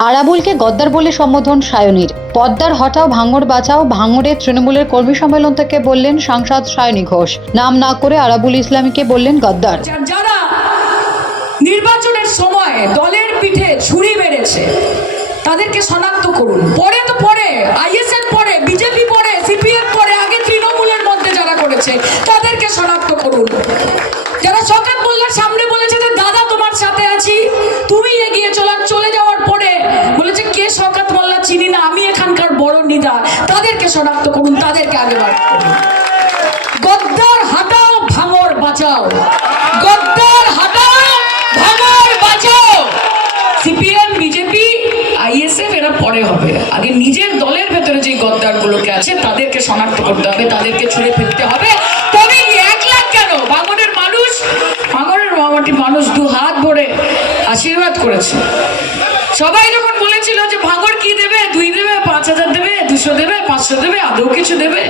আরাবুলকে গদ্দার বলে সম্বোধন সায়নীর। পদ্মার হটাও ভাঙড় বাঁচাও ভাঙড়ে তৃণমূলের কর্মী সম্মেলন থেকে বললেন সাংসদ সায়নী ঘোষ। নাম না করে আরাবুল ইসলামীকে বললেন গদ্দার। যারা নির্বাচনের সময় দলের পিঠে ছুরি মেরেছে তাদেরকে শনাক্ত করুন। পরে তো পরে আইএসএফ পরে, বিজেপি পরে, সিপিএম পরে, আগে তৃণমূলের মধ্যে যারা করেছে তাদেরকে শনাক্ত করুন। যারা শওকত মোল্লার সামনে বলেছে যে দাদা তোমার সাথে আছি, তুমি এগিয়ে চলে যাওয়ার পরে বলেছে কে শওকত মোল্লা চিনি না, আমি এখানকার বড় নেতা, তাদেরকে শনাক্ত করুন, তাদেরকে আগে বার করুন। গদ্দার হাটাও ভাঙড় বাঁচাও, গদ্দার হাটাও ভাঙড় বাঁচাও। সিপিএম, বিজেপি, আইএসএফ এরা পরে হবে, আগে নিজের দলের ভেতরে যে গদ্দার গুলোকে আছে তাদেরকে শনাক্ত করতে হবে, তাদেরকে ছুঁড়ে ফেলতে হবে। তবে 1 লাখ কেন, ভাঙড়ের মানুষ দু হাত ভরে আশীর্বাদ করেছে। সবাই যখন বলেছিল যে ভাঙড় কি দেবে, 2 দেবে, 5000 দেবে, 200 দেবে, 500 দেবে, আদৌ কিছু দেবে?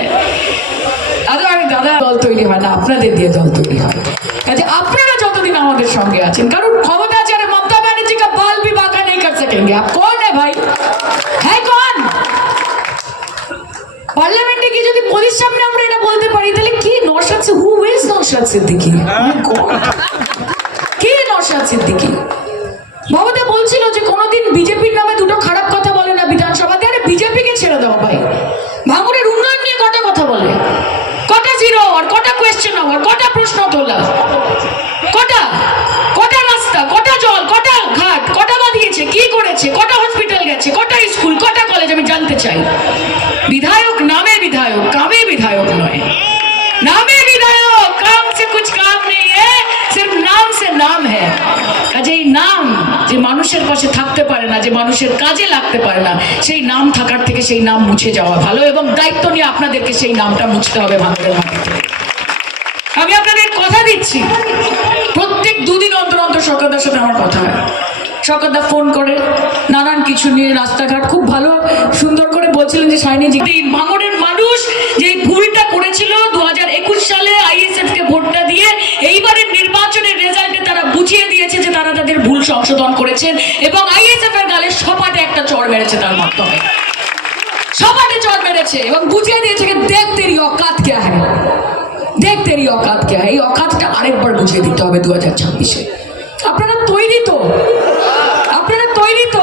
আমি দাদা দল তৈরি হয় না, আপনাদের দিয়ে দল তৈরি হয়। কাজে আপনারা যতদিন আমাদের সঙ্গে আছেন, কারণ ক্ষমতা আছে, মমতা ব্যানার্জি কা বাল भी बांका नहीं कर सकेंगे। आप कौन है भाई? है कौन? পার্লামেন্টে কি যদি মোদির সামনে আমরা এটা বলতে পারি তাহলে কি নওশাদ সে হু ইজ নওশাদ সিদ্দিকী? কি নওশাদ সিদ্দিকী? মমতা বলছিল যে কোনোদিন বিজেপির নামে দুটো খারাপ কথা বলে না বিধানসভাতে। আরে বিজেপিকে ছেড়ে দাও ভাই, ভাঙড়ের উন্নয়ন নিয়ে কটা কথা বলে, কটা জিরো আর কটা কোয়েশ্চেন আওয়ার, কটা প্রশ্ন তোলা, কটা রাস্তা, কটা জল, কটা ঘাট, কটা বাঁধিয়েছে, কি করেছে, কটা হসপিটাল গেছে, কটা স্কুল, কটা কলেজ, আমি জানতে চাই। বিধায়ক নামে বিধায়ক, কামে বিধায়ক নয়। নামে বিধায়ক, কাম সে কুছ কাম নেই হ্যায়, সির্ফ নাম সে নাম হ্যায়। কাজে এই নাম যে মানুষের পাশে থাকতে পারে না, যে মানুষের কাজে লাগতে পারে না, সেই নাম থাকার থেকে সেই নাম মুছে যাওয়া ভালো, এবং দায়িত্ব নিয়ে আপনাদেরকে সেই নামটা মুছতে হবে ভাঙড়ের মাটিতে। আমি আপনাদের কথা দিচ্ছি, প্রত্যেক 2 দিন অন্তর অন্তর শওকতদার সাথে আমার কথা হয়। শওকতদা ফোন করে নানান কিছু নিয়ে, রাস্তাঘাট খুব ভালো সুন্দর করে বলছিলেন যে সায়নীজি, ভাঙড়ের মানুষ যে ভুলটা করেছিল 2021 সালে আইএসএফ কে ভোটটা দিয়ে, এইবারের নির্বাচনের রেজাল্টে তারা বুঝিয়ে দিয়েছে যে তারা তাদের ভুল সংশোধন করেছেন, এবং আইএসএফ এর গালে সপাটে একটা চড় মেরেছে, তার মাধ্যমে সপাটে চড় মেরেছে এবং বুঝিয়ে দিয়েছে যে দেখ তেরি औकात क्या है, দেখ তেরি औकात क्या है। এই औकातটা আরেকবার বুঝিয়ে দিতে হবে 2026-এ। আপনারা তৈরি তো?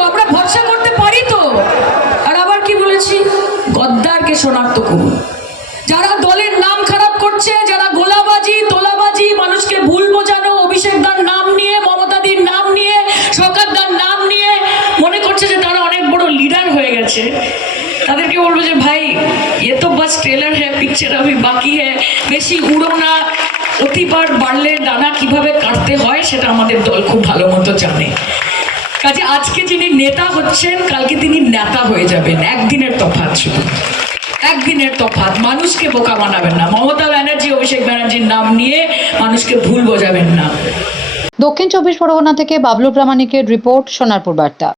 আমরা ভরসা করতে পারি তো? আর আবার কি বলেছি, গদ্দারকে শনাক্ত করুন। যারা দলের নাম খারাপ করছে, যারা গোলাবাজি, তোলাবাজি, মানুষকে ভুল বোঝানো, অভিষেক দার নাম নিয়ে, মমতাদির নাম নিয়ে, শওকতদার নাম নিয়ে মনে করছে যে তারা অনেক বড় লিডার হয়ে গেছে, তাদেরকে বলবো যে ভাই এ তো বাস ট্রেলার হ্যাঁ, পিকচার अभी বাকি হ্যাঁ, বেশি উড়ো না। অতিবার বাড়লে ডানা কিভাবে কাটতে হয় সেটা আমাদের দল খুব ভালো মতো জানে। কাজে আজকে যিনি নেতা হচ্ছেন, কালকে তিনি নেতা হয়ে যাবেন। একদিনের তফাৎ, শুধু একদিনের তফাৎ। মানুষকে বোকা বানাবেন না। মমতা ব্যানার্জি, অভিষেক ব্যানার্জির নাম নিয়ে মানুষকে ভুল বোঝাবেন না। দক্ষিণ 24 পরগনা থেকে বাবলু প্রামাণিকের রিপোর্ট, সোনারপুর বার্তা।